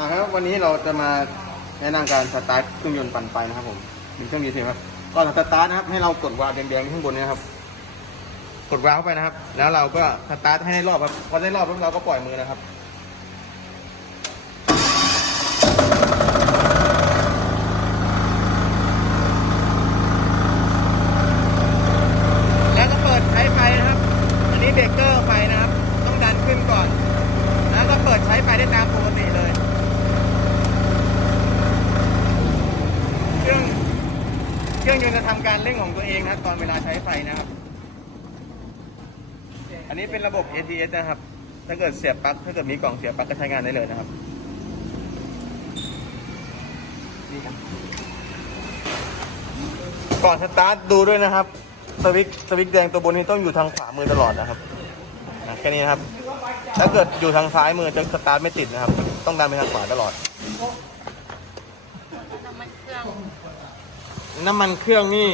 อ่าครับวันนี้เราจะมาแนะนำการสตาร์ทเครื่องยนต์ปั่นไฟนะครับผมเป็นเครื่องดีเซลครับก่อนสตาร์ทนะครับให้เรากดวาล์วแดงๆข้างบนนี้นะครับกดวาล์วเข้าไปนะครับ แล้วเราก็สตาร์ทให้ได้รอบครับพอได้รอบปุ๊บเราก็ปล่อยมือนะครับแล้วก็เปิดใช้ไฟนะครับ อันนี้เบรกเกอร์ไฟนะครับ ต้องดันขึ้นก่อน แล้วก็เปิดใช้ไฟได้ตามปกติเลย เครื่อง เค รื่องยนต์จะทำการเร่งของตัวเองนะครับตอนเวลาใช้ไฟนะครับ อันนี้เป็นระบบ ATS นะครับ ถ้าเกิดเสียบปลั๊กถ้าเกิดมีกล่องเสียบปลั๊กก็ใช้งานได้เลยนะครับนี่ครับ ก่อนสตาร์ทดูด้วยนะครับ สวิตช์สวิตช์แดงตัวบนนี้ต้องอยู่ทางขวามือตลอดนะครับอะแค่นี้นะครับ ถ้าเกิดอยู่ทางซ้ายมือจะสตาร์ทไม่ติดนะครับ ต้องดันไปทางขวาตลอด น้ำมันเครื่อง น้ำมันเครื่องนี่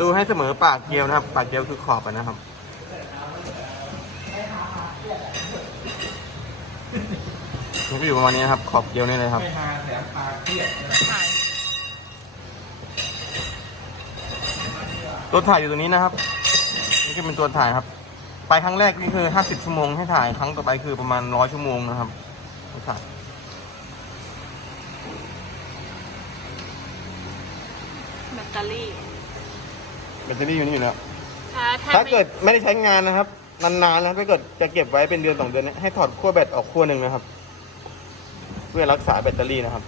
ดูให้เสมอปากเกลียวนะครับ ปากเกลียวคือขอบอะนะครับ นี่ก็อยู่ประมาณนี้นะครับ ขอบเกลียวนี่เลยครับ ตัวถ่ายอยู่ตรงนี้นะครับ นี่ก็เป็นตัวถ่ายครับ ไปครั้งแรกนี่คือ 50 ชั่วโมงให้ถ่าย ครั้งต่อไปคือประมาณ 100 ชั่วโมงนะครับถ่าย แบ ตเตอรี่แบตเตอรี่อยู่นี่อยู่แล้วถ้าถ้าถ้าไม่เกิดไม่ได้ใช้งานนะครับ นานๆนะครับถ้าเกิดจะเก็บไว้เป็นเดือนสองเดือนเนี่ยให้ถอดขั้วแบตออกขั้วหนึ่งนะครับ เพื่อรักษาแบตเตอรี่นะครับ